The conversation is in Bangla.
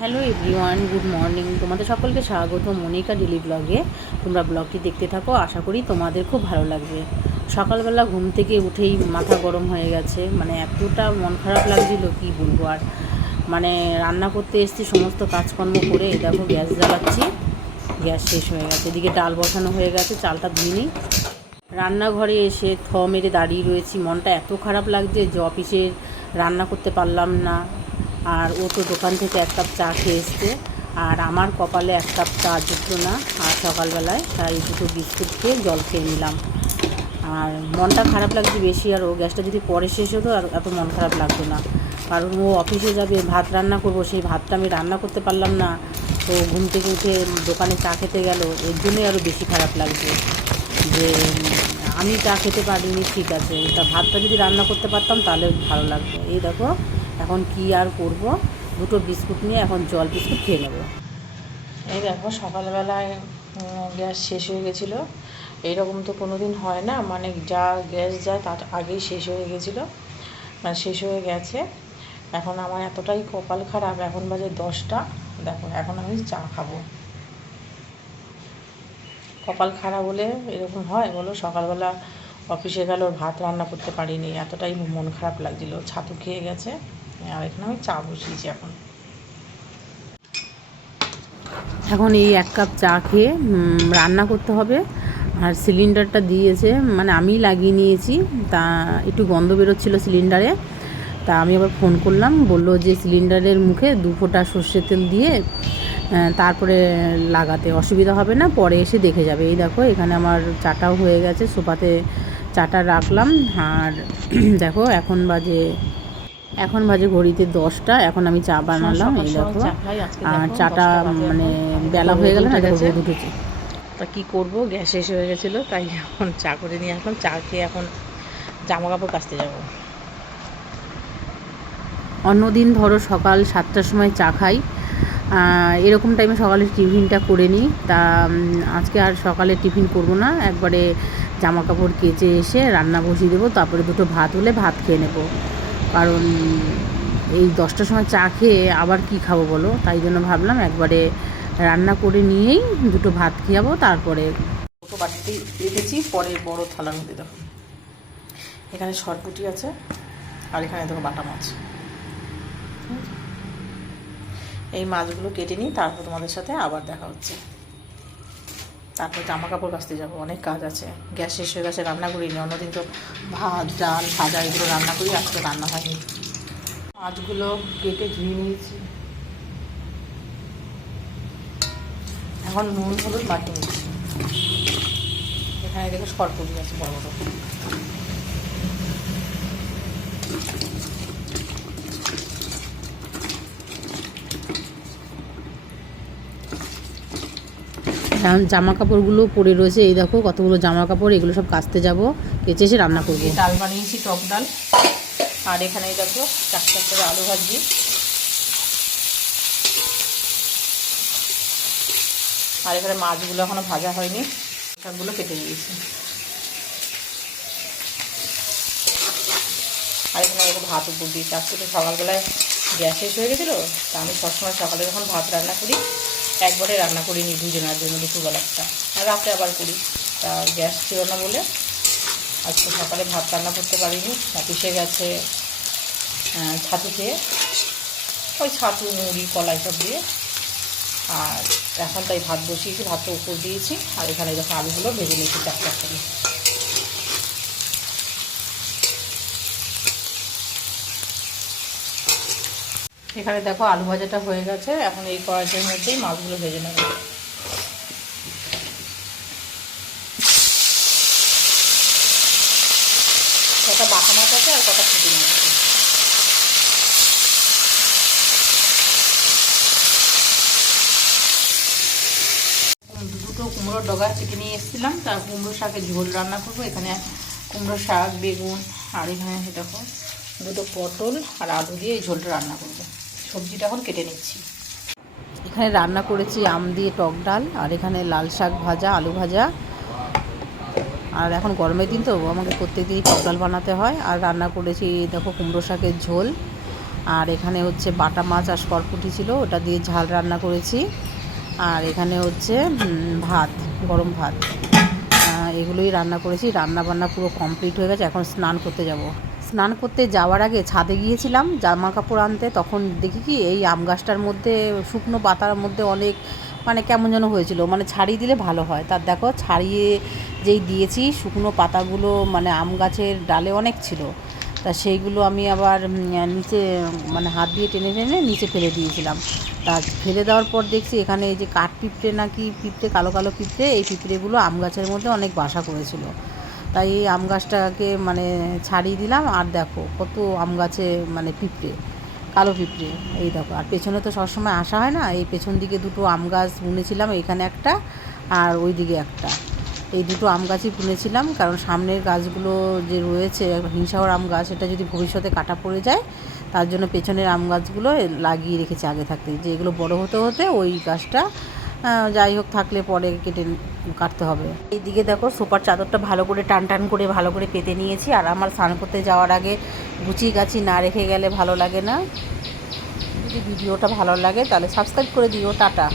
হ্যালো এভরিওয়ান গুড মর্নিং তোমাদের সকলকে স্বাগত মনিকা ডেলি ব্লগে তোমরা ব্লগটি দেখতে থাকো, আশা করি তোমাদের খুব ভালো লাগবে। সকালবেলা ঘুম থেকে উঠেই মাথা গরম হয়ে গেছে। মানে এতটা মন খারাপ লাগছিল, কি বলব আর। মানে রান্না করতে এসেছি, সমস্ত কাজকর্ম করে দেখো গ্যাস জ্বালাচ্ছি। গ্যাস শেষ হয়ে গেছে। এদিকে ডাল বসানো হয়ে গেছে, চালটা ধুয়ে নিই। রান্নাঘরে এসে থ মেরে দাঁড়িয়ে রয়েছি। মনটা এত খারাপ লাগছে যে অফিসে রান্না করতে পারলাম না। আর ও তো দোকান থেকে এক কাপ চা খেয়ে এসছে। আর আমার কপালে এক কাপ চা জুটলো না, আর সকালবেলায় তাই দুটো বিস্কুট খেয়ে জল খেয়ে নিলাম। আর মনটা খারাপ লাগছে বেশি, আর ও গ্যাসটা যদি পরে শেষ হতো, আর এত মন খারাপ লাগতো না। কারণ ও অফিসে যাবে, ভাত রান্না করব, সেই ভাতটা আমি রান্না করতে পারলাম না। তো ঘুম থেকে উঠে দোকানে চা খেতে গেল, এর জন্যই আরও বেশি খারাপ লাগছে যে, আমি চা খেতে পারিনি, ঠিক আছে। তা ভাতটা যদি রান্না করতে পারতাম, তাহলে ভালো লাগতো। এই দেখো এখন কি আর করব? দুটো বিস্কুট নিয়ে এখন জল বিস্কুট খেয়ে নেব। এই দেখো, সকালবেলায় গ্যাস শেষ হয়ে গেছিল। এইরকম তো কোনো দিন হয় না মানে যা গ্যাস যায় তার আগেই শেষ হয়ে গেছিল। মানে শেষ হয়ে গেছে। এখন আমার এতটাই কপাল খারাপ, এখন বাজে দশটা। দেখো, এখন আমি চা খাব। কপাল খারাপ বলে এরকম হয়? বলো, সকালবেলা অফিসে গেল, ভাত রান্না করতে পারিনি। এতটাই মন খারাপ লাগছিল, ছাতু খেয়ে গেছে। আর বসিয়েছি এখন। এখন এই এক কাপ চা খেয়ে রান্না করতে হবে। আর সিলিন্ডারটা দিয়েছে মানে আমি লাগিয়ে নিয়েছি। তা একটু গন্ধ বেরোচ্ছিল সিলিন্ডারে। তা আমি আবার ফোন করলাম, বলল যে সিলিন্ডারের মুখে দু ফোঁটা সর্ষের তেল দিয়ে তারপরে লাগাতে অসুবিধা হবে না, পরে এসে দেখে যাবে। এই দেখো, এখানে আমার চাটাও হয়ে গেছে, সোফাতে চাটা রাখলাম। আর দেখো, এখন বাজে এখন বাজে ঘড়িতে দশটা এখন আমি চা বানালাম এই দেখো। চা আর চাটা মানে বেলা হয়ে গেল না। রোদ উঠেছে তা কী করব? গ্যাস শেষ হয়ে গেছিল তাই এখন চা করে নিয়ে এখন চা খেয়ে এখন জামা কাপড় কাচতে যাব। অন্যদিন ধরো সকাল সাতটার সময় চা খাই। এরকম টাইমে সকালে টিফিনটা করে নিই। তা আজকে আর সকালে টিফিন করব না একবারে জামা কাপড় কেচে এসে রান্না বসিয়ে দেবো তারপরে দুটো ভাত হলে ভাত খেয়ে নেব। কারণ এই দশটার সময় চা খেয়ে আবার কি খাব বলো? তাই জন্য ভাবলাম একবারে রান্না করে নিয়েই দুটো ভাত খেয়ে যাব তারপরে ছোটো বাটিতে রেখেছি, পরে বড় থালার মধ্যে দেখো এখানে শর্টপুটি আছে, আর এখানে দেখো বাটা মাছ। এই মাছগুলো কেটে নিই তারপর তোমাদের সাথে আবার দেখা হচ্ছে। তারপর জামা কাপড় কাচতে যাব, অনেক কাজ আছে। গ্যাস শেষ হয়ে গেছে, রান্না করিনি। অন্যদিন তো ভাত, ডাল, ভাজা, এগুলো রান্না করি আজকে রান্না হয়নি। মাছগুলো কেটে ধুয়ে নিয়েছি। এখন নুন, হলুদ মাটি নিচ্ছি। এখানে দেখো সরপুরি আছে, বড় বড়। জাম- কাপড়গুলো পরে রয়েছে। এই দেখো কতগুলো জামা কাপড় এগুলো সব কাচতে যাব। কেচে এসে রান্না করব। ডাল বানিয়েছি, টক ডাল। আর এখানে দেখো চার চার করে আলু ভাজি। আর এখানে মাছগুলো এখনও ভাজা হয়নি। শাকগুলো কেটে দিয়েছি আর এখানে ভাত উপর দিয়েছি আজকে তো সকালবেলায় গ্যাস শেষ হয়ে গেছিল, তা আমি সবসময় সকালে যখন ভাত রান্না করি একবারে রান্না করি নি, দুজনের জন্য দুপুরবেলাটা আর রাতে আবার করি। তা গ্যাস ছিল না বলে আজকে সকালে ভাত রান্না করতে পারিনি। অফিসে গেছে ছাতু খেয়ে ওই ছাতু, মুড়ি, কলাই সব দিয়ে। আর এখন তাই ভাত বসিয়েছি, ভাতটা উপর দিয়েছি। আর এখানে যখন আলুগুলো ভেজে নিয়েছি চার চার করে। এখানে দেখো আলু ভাজাটা হয়ে গেছে। এখন এই কড়াইটার মধ্যেই মাছগুলো ভেজে নেব। কটা বাটা মাছ আছে আর কটা ফুটি মাছ আছে। দুটো কুমড়োর ডগা কেটে নিয়ে এসেছিলাম। তার কুমড়ো শাকের ঝোল রান্না করব। এখানে কুমড়ো শাক, বেগুন আর এখানে দেখো দুটো পটল আর আলু দিয়ে এই ঝোলটা রান্না করব। সবজিটা এখন কেটে নিচ্ছি। এখানে রান্না করেছি আম দিয়ে টক ডাল, আর এখানে লাল শাক ভাজা, আলু ভাজা। আর এখন গরমের দিন তো, আমাকে প্রত্যেক দিনই টক ডাল বানাতে হয়। আর রান্না করেছি, দেখো, কুমড়ো শাকের ঝোল। আর এখানে হচ্ছে বাটা মাছ আর সরপুটি ছিল, ওটা দিয়ে ঝাল রান্না করেছি। আর এখানে হচ্ছে ভাত, গরম ভাত। এগুলোই রান্না করেছি। রান্না বান্না পুরো কমপ্লিট হয়ে গেছে, এখন স্নান করতে যাব। স্নান করতে যাওয়ার আগে ছাদে গিয়েছিলাম, জামা কাপড় আনতে। তখন দেখি কি, এই আম গাছটার মধ্যে, শুকনো পাতার মধ্যে অনেক মানে কেমন যেন হয়েছিল। মানে ছাড়িয়ে দিলে ভালো হয়। তার দেখো, ছাড়িয়ে যেই দিয়েছি, শুকনো পাতাগুলো মানে আম গাছের ডালে অনেক ছিল। তা সেইগুলো আমি আবার নিচে মানে হাত দিয়ে টেনে টেনে নিচে ফেলে দিয়েছিলাম। তা ফেলে দেওয়ার পর দেখছি এখানে এই যে কাঠ পিঁপড়ে নাকি পিঁপড়ে, কালো কালো পিঁপড়ে, এই পিঁপড়েগুলো আম গাছের মধ্যে অনেক বাসা করেছিল। তাই এই আম গাছটাকে মানে ছাড়িয়ে দিলাম, আর দেখো কত আম গাছে মানে পিঁপড়ে, কালো পিঁপড়ে, এই দেখো। আর পেছনে তো সবসময় আসা হয় না, এই পেছন দিকে দুটো আম গাছ বুনেছিলাম, এখানে একটা আর ওই দিকে একটা। এই দুটো আম গাছই বুনেছিলাম, কারণ সামনের গাছগুলো যে রয়েছে হিংসাওয়ার আম গাছ, এটা যদি ভবিষ্যতে কাটা পড়ে যায়, তার জন্য পেছনের আম গাছগুলো লাগিয়ে রেখেছে আগে থাকতে। যে এগুলো বড় হতে হতে ওই গাছটা যাই হোক থাকলে পরে কেটে কাটতে হবে। এইদিকে দেখো সোপার চাদরটা ভালো করে টান টান করে ভালো করে পেতে নিয়েছি। আর আমার স্নান করতে যাওয়ার আগে গুছিয়ে গাছি না রেখে গেলে ভালো লাগে না। যদি ভিডিওটা ভালো লাগে তাহলে সাবস্ক্রাইব করে দিও, টাটা।